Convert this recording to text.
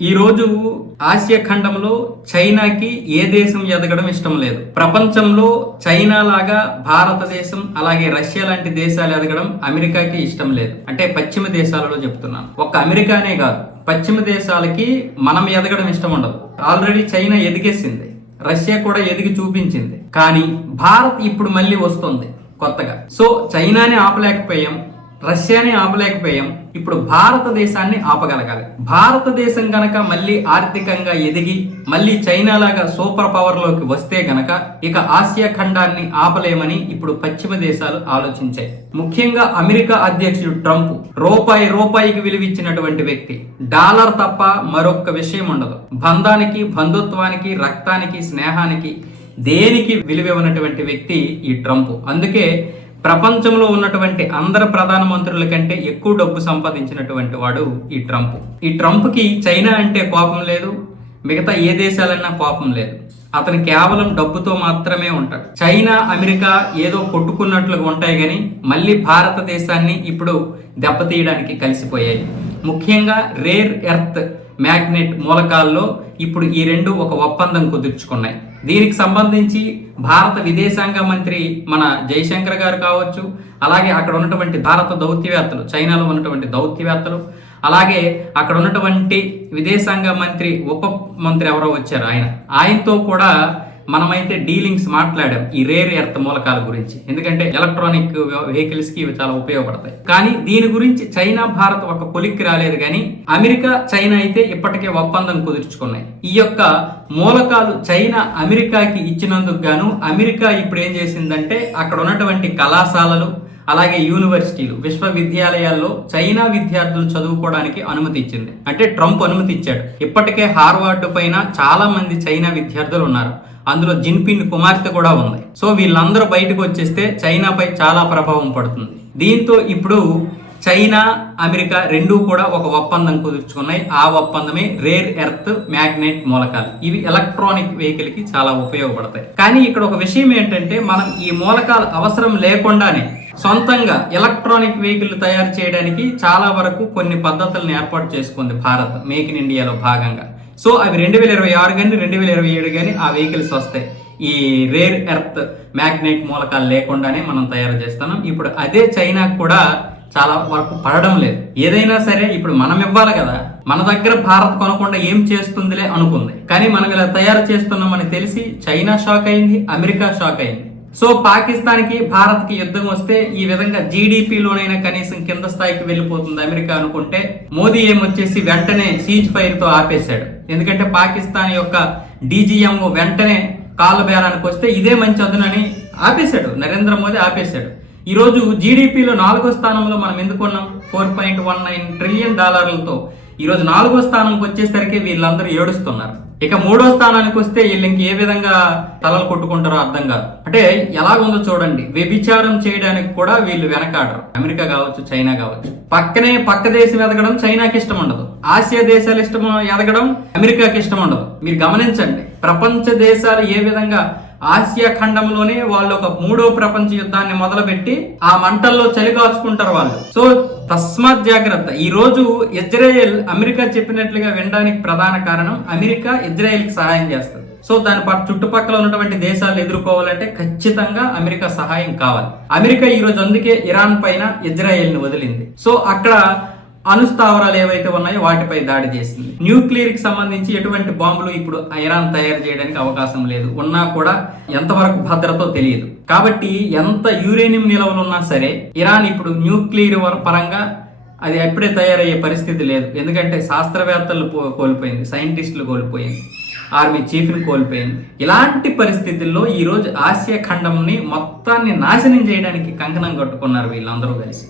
ఈరోజు ఆసియా ఖండంలో చైనాకి ఏ దేశం ఎదగడం ఇష్టం లేదు. ప్రపంచంలో చైనా లాగా భారతదేశం అలాగే రష్యా లాంటి దేశాలు ఎదగడం అమెరికాకి ఇష్టం లేదు. అంటే పశ్చిమ దేశాలలో చెప్తున్నాను. ఒక్క అమెరికానే కాదు పశ్చిమ దేశాలకి మనం ఎదగడం ఇష్టం ఉండదు. ఆల్రెడీ చైనా ఎదిగేసింది రష్యా కూడా ఎదిగి చూపించింది. కానీ భారత్ ఇప్పుడు మళ్ళీ వస్తుంది కొత్తగా. సో చైనాని ఆపలేకపోయాం. రష్యాని ఆపలేకపోయాం. ఇప్పుడు భారతదేశాన్ని ఆపగలగాలి. భారతదేశం గనక మళ్ళీ ఆర్థికంగా ఎదిగి మళ్ళీ చైనా లాగా సూపర్ పవర్లోకి వస్తే గనక ఇక ఆసియా ఖండాన్ని ఆపలేమని ఇప్పుడు పశ్చిమ దేశాలు ఆలోచించాయి. ముఖ్యంగా అమెరికా అధ్యక్షుడు ట్రంప్ రూపాయి రూపాయికి విలువిచ్చినటువంటి వ్యక్తి. డాలర్ తప్ప మరొక్క విషయం ఉండదు. బంధానికి బంధుత్వానికి రక్తానికి స్నేహానికి దేనికి విలువివ్వనటువంటి వ్యక్తి ఈ ట్రంప్. అందుకే ప్రపంచంలో ఉన్నటువంటి అందరు ప్రధానమంత్రుల కంటే ఎక్కువ డబ్బు సంపాదించినటువంటి వాడు ఈ ట్రంప్. ఈ ట్రంప్కి చైనా అంటే కోపం లేదు మిగతా ఏ దేశాలన్నా కోపం లేదు. అతను కేవలం డబ్బుతో మాత్రమే ఉంటాడు. చైనా అమెరికా ఏదో కొట్టుకున్నట్లుగా ఉంటాయి కానీ మళ్ళీ భారతదేశాన్ని ఇప్పుడు దెబ్బతీయడానికి కలిసిపోయాయి. ముఖ్యంగా రేర్ ఎర్త్ మ్యాగ్నెట్ మూలకాల్లో ఇప్పుడు ఈ రెండు ఒక ఒప్పందం కుదుర్చుకున్నాయి. దీనికి సంబంధించి భారత విదేశాంగ మంత్రి మన జయశంకర్ గారు కావచ్చు అలాగే అక్కడ ఉన్నటువంటి భారత దౌత్యవేత్తలు చైనాలో ఉన్నటువంటి దౌత్యవేత్తలు అలాగే అక్కడ ఉన్నటువంటి విదేశాంగ మంత్రి ఉప మంత్రి ఎవరో వచ్చారు ఆయన. ఆయనతో కూడా మనమైతే డీలింగ్స్ మాట్లాడాం ఈ రేర్ ఎర్త్ మూలకాల గురించి. ఎందుకంటే ఎలక్ట్రానిక్ వెహికల్స్కి ఇవి చాలా ఉపయోగపడతాయి. కానీ దీని గురించి చైనా భారత్ ఒక కొలిక్కి రాలేదు కానీ అమెరికా చైనా అయితే ఇప్పటికే ఒప్పందం కుదుర్చుకున్నాయి. ఈ యొక్క మూలకాలు చైనా అమెరికాకి ఇచ్చినందుకు గాను అమెరికా ఇప్పుడు ఏం చేసిందంటే అక్కడ ఉన్నటువంటి కళాశాలలు అలాగే యూనివర్సిటీలు విశ్వవిద్యాలయాల్లో చైనా విద్యార్థులు చదువుకోవడానికి అనుమతి ఇచ్చింది. అంటే ట్రంప్ అనుమతి ఇచ్చాడు. ఇప్పటికే హార్వర్డ్ పైన చాలా మంది చైనా విద్యార్థులు ఉన్నారు. అందులో జిన్పిన్ కుమార్తె కూడా ఉంది. సో వీళ్ళందరూ బయటకు వచ్చేస్తే చైనాపై చాలా ప్రభావం పడుతుంది. దీంతో ఇప్పుడు చైనా అమెరికా రెండూ కూడా ఒక ఒప్పందం కుదుర్చుకున్నాయి. ఆ ఒప్పందమే రేర్ ఎర్త్ మ్యాగ్నెట్ మూలకాలు. ఇవి ఎలక్ట్రానిక్ వెహికల్కి చాలా ఉపయోగపడతాయి. కానీ ఇక్కడ ఒక విషయం ఏంటంటే మనం ఈ మూలకాలు అవసరం లేకుండానే సొంతంగా ఎలక్ట్రానిక్ వెహికల్ తయారు చేయడానికి చాలా వరకు కొన్ని పద్ధతులను ఏర్పాటు చేసుకుంది భారత్ మేక్ ఇన్ ఇండియాలో భాగంగా. సో అవి రెండు వేల ఇరవై ఆరు కానీ రెండు వేల ఇరవై ఏడు కానీ ఆ వెహికల్స్ వస్తాయి. ఈ రేర్ ఎర్త్ మ్యాగ్నెట్ మూలకాలు లేకుండానే మనం తయారు చేస్తున్నాం. ఇప్పుడు అదే చైనా కూడా చాలా వరకు పడడం లేదు. ఏదైనా సరే ఇప్పుడు మనం ఇవ్వాలి కదా. మన దగ్గర భారత్ కొనకుండా ఏం చేస్తుందిలే అనుకుంది. కానీ మనం ఇలా తయారు చేస్తున్నామని తెలిసి చైనా షాక్ అయింది అమెరికా షాక్ అయింది. సో పాకిస్తాన్కి భారత్కి యుద్ధం వస్తే ఈ విధంగా జీడిపిలోనైనా కనీసం కింద స్థాయికి వెళ్ళిపోతుంది అమెరికా అనుకుంటే మోదీ ఏమొచ్చేసి వెంటనే సీజ్ ఫైర్తో ఆపేశాడు. ఎందుకంటే పాకిస్తాన్ యొక్క డీజీఎంఓ వెంటనే కాళ్ళ బేరానికి వస్తే ఇదే మంచి అదునని ఆపేశాడు. నరేంద్ర మోదీ ఆపేశాడు. ఈరోజు జీడిపిలో నాలుగో స్థానంలో మనం ఎందుకున్నాం four point one nine trillion డాలర్లతో. ఈరోజు నాలుగో స్థానంకి వచ్చేసరికి వీళ్ళందరూ ఏడుస్తున్నారు. ఇక మూడో స్థానానికి వస్తే వీళ్ళు ఇంక ఏ విధంగా తలలు కొట్టుకుంటారో అర్థం కాదు. అంటే ఎలాగుందో చూడండి. వ్యభిచారం చేయడానికి కూడా వీళ్ళు వెనకాడరు. అమెరికా కావచ్చు చైనా కావచ్చు. పక్కనే పక్క దేశం ఎదగడం చైనాకి ఇష్టం ఉండదు. ఆసియా దేశాలు ఇష్టం ఎదగడం అమెరికాకి ఇష్టం ఉండదు. మీరు గమనించండి. ప్రపంచ దేశాలు ఏ విధంగా ఆసియా ఖండంలోనే వాళ్ళు ఒక మూడో ప్రపంచ యుద్ధాన్ని మొదలుపెట్టి ఆ మంటల్లో చలిగాచుకుంటారు వాళ్ళు. సో తస్మాత్ జాగ్రత్త. ఈ రోజు ఇజ్రాయెల్ అమెరికా చెప్పినట్లుగా వినడానికి ప్రధాన కారణం అమెరికా ఇజ్రాయెల్కి సహాయం చేస్తుంది. సో దాని పట్ చుట్టుపక్కల ఉన్నటువంటి దేశాలు ఎదుర్కోవాలంటే ఖచ్చితంగా అమెరికా సహాయం కావాలి. అమెరికా ఈ రోజు అందుకే ఇరాన్ పైన ఇజ్రాయెల్ని వదిలింది. సో అక్కడ అణుస్థావరాలు ఏవైతే ఉన్నాయో వాటిపై దాడి చేసింది. న్యూక్లియర్కి సంబంధించి ఎటువంటి బాంబులు ఇప్పుడు ఇరాన్ తయారు చేయడానికి అవకాశం లేదు. ఉన్నా కూడా ఎంతవరకు భద్రతో తెలియదు. కాబట్టి ఎంత యురేనియం నిలవలు ఉన్నా సరే ఇరాన్ ఇప్పుడు న్యూక్లియర్ వర- పరంగా అది ఎప్పుడే తయారయ్యే పరిస్థితి లేదు. ఎందుకంటే శాస్త్రవేత్తలు పో- కోల్పోయింది. సైంటిస్టులు కోల్పోయింది. ఆర్మీ చీఫ్ని కోల్పోయింది. ఇలాంటి పరిస్థితుల్లో ఈరోజు ఆసియా ఖండంని మొత్తాన్ని నాశనం చేయడానికి కంకణం కట్టుకున్నారు వీళ్ళందరూ కలిసి.